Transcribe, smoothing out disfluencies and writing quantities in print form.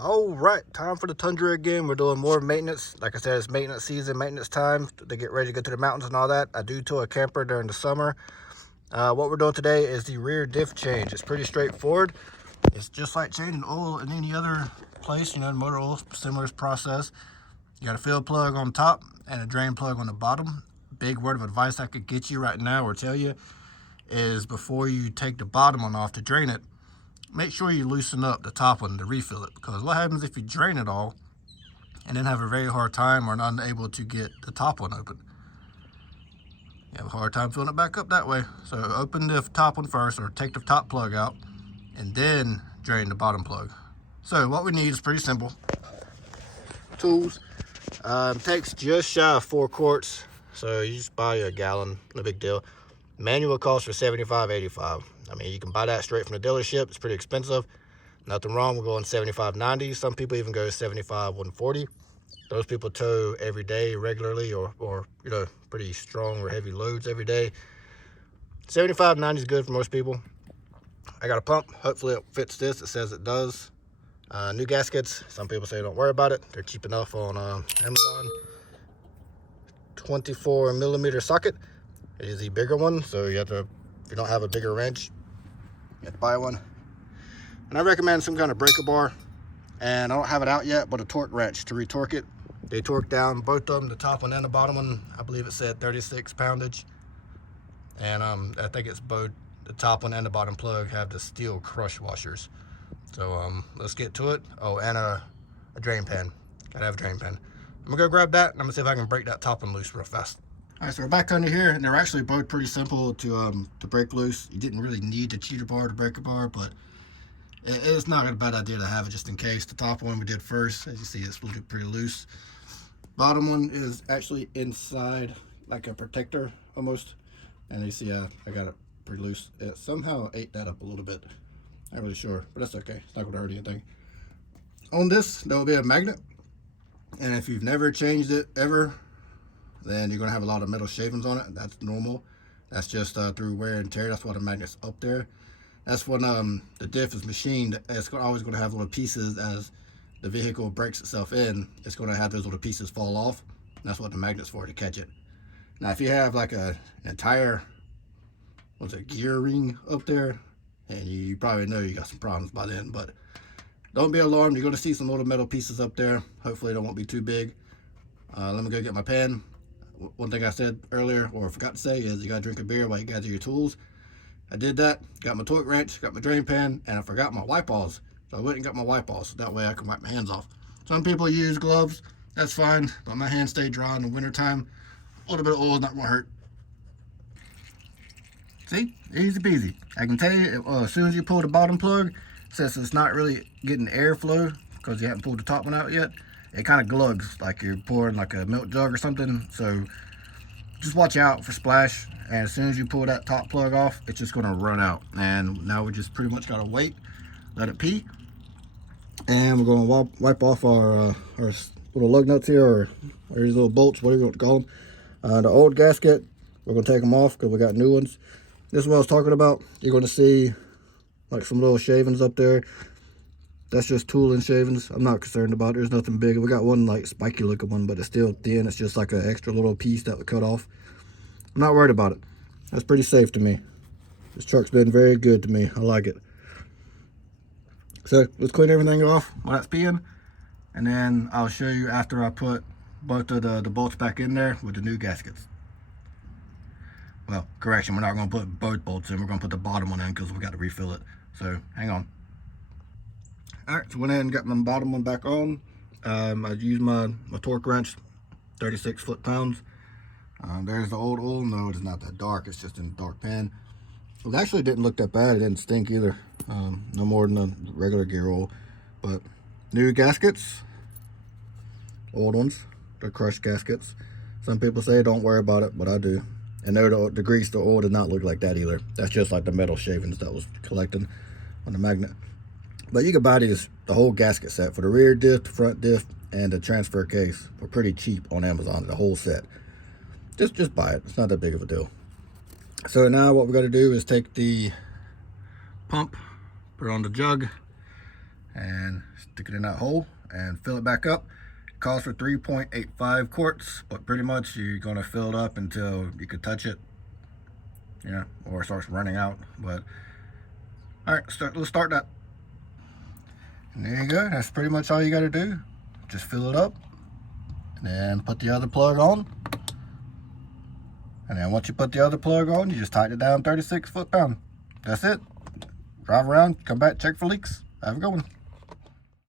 All right, time for the Tundra again. We're doing more maintenance. Like I said, it's maintenance season, maintenance time. They get ready to go to the mountains and all that. I do tow a camper during the summer. What we're doing today is the rear diff change. It's pretty straightforward. It's just like changing oil in any other place, you know, motor oil, similar process. You got a fill plug on top and a drain plug on the bottom. Big word of advice I could get you right now or tell you is before you take the bottom one off to drain it, make sure you loosen up the top one to refill it, because what happens if you drain it all and then have a very hard time or not able to get the top one open? You have a hard time filling it back up that way. So open the top one first, or take the top plug out and then drain the bottom plug. So what we need is pretty simple. Tools. Takes just shy of 4 quarts, so you just buy a gallon, no big deal. Manual costs for $75.85. I mean, you can buy that straight from the dealership. It's pretty expensive. Nothing wrong with going $75.90. Some people even go $75.140. Those people tow every day regularly, or you know, pretty strong or heavy loads every day. $75.90 is good for most people. I got a pump. Hopefully it fits this. It says it does. New gaskets. Some people say don't worry about it. They're cheap enough on Amazon. 24 millimeter socket. It is the bigger one, so you have to, if you don't have a bigger wrench, you have to buy one. And I recommend some kind of breaker bar. And I don't have it out yet, but a torque wrench to retorque it. They torque down both of them, the top one and the bottom one. I believe it said 36 poundage. And I think it's both the top one and the bottom plug have the steel crush washers. So let's get to it. Oh, and a drain pan. Gotta have a drain pan. I'm gonna go grab that, and I'm gonna see if I can break that top one loose real fast. All right, so we're back under here, and they're actually both pretty simple to break loose. You didn't really need the cheater bar to break a bar, but it's not a bad idea to have it just in case. The top one we did first, as you see, it's pretty loose. Bottom one is actually inside, like a protector almost, and you see I got it pretty loose. It somehow ate that up a little bit. Not really sure, but that's okay. It's not gonna hurt anything. On this, there will be a magnet, and if you've never changed it ever, then you're gonna have a lot of metal shavings on it. That's normal. That's just through wear and tear. That's why the magnet's up there. That's when the diff is machined. It's always gonna have little pieces as the vehicle breaks itself in. It's gonna have those little pieces fall off. That's what the magnet's for, to catch it. Now, if you have like an entire, gear ring up there, and you probably know you got some problems by then, but don't be alarmed. You're gonna see some little metal pieces up there. Hopefully they won't be too big. Let me go get my pen. One thing I said earlier, or forgot to say, is you gotta drink a beer while you gather your tools. I did that, got my torque wrench, got my drain pan, and I forgot my wipe balls. So I went and got my wipe balls. That way I can wipe my hands off. Some people use gloves, that's fine, but my hands stay dry in the wintertime. A little bit of oil is not gonna hurt. See, easy peasy. I can tell you, as soon as you pull the bottom plug, since it's not really getting airflow because you haven't pulled the top one out yet, it kind of glugs like you're pouring like a milk jug or something. So just watch out for splash. And as soon as you pull that top plug off, it's just gonna run out. And now we just pretty much gotta wait, let it pee. And we're gonna wipe off our little lug nuts here, or these little bolts, whatever you want to call them. The old gasket, we're gonna take them off because we got new ones. This is what I was talking about. You're gonna see like some little shavings up there. That's just tooling shavings. I'm not concerned about it. There's nothing big. We got one like spiky looking one, but it's still thin. It's just like an extra little piece that we cut off. I'm not worried about it. That's pretty safe to me. This truck's been very good to me. I like it. So let's clean everything off while that's peeing, and then I'll show you after I put both of the bolts back in there with the new gaskets. Well, correction, we're not going to put both bolts in. We're going to put the bottom one in because we got to refill it. So hang on. All right, so went ahead and got my bottom one back on. I used my torque wrench, 36 foot-pounds. There's the old oil. No, it's not that dark. It's just in a dark pan. It actually didn't look that bad. It didn't stink either. No more than the regular gear oil. But new gaskets, old ones, they're crushed gaskets. Some people say don't worry about it, but I do. And the grease, the oil did not look like that either. That's just like the metal shavings that was collecting on the magnet. But you can buy the whole gasket set for the rear diff, the front diff, and the transfer case for pretty cheap on Amazon, the whole set. Just buy it. It's not that big of a deal. So now what we're going to do is take the pump, put it on the jug, and stick it in that hole and fill it back up. It calls for 3.85 quarts, but pretty much you're gonna fill it up until you can touch it, or it starts running out. But all right, let's start that. And there you go. That's pretty much all you got to do. Just fill it up, and then put the other plug on. And then once you put the other plug on, you just tighten it down 36 foot-pound. That's it. Drive around, come back, check for leaks. Have a good one.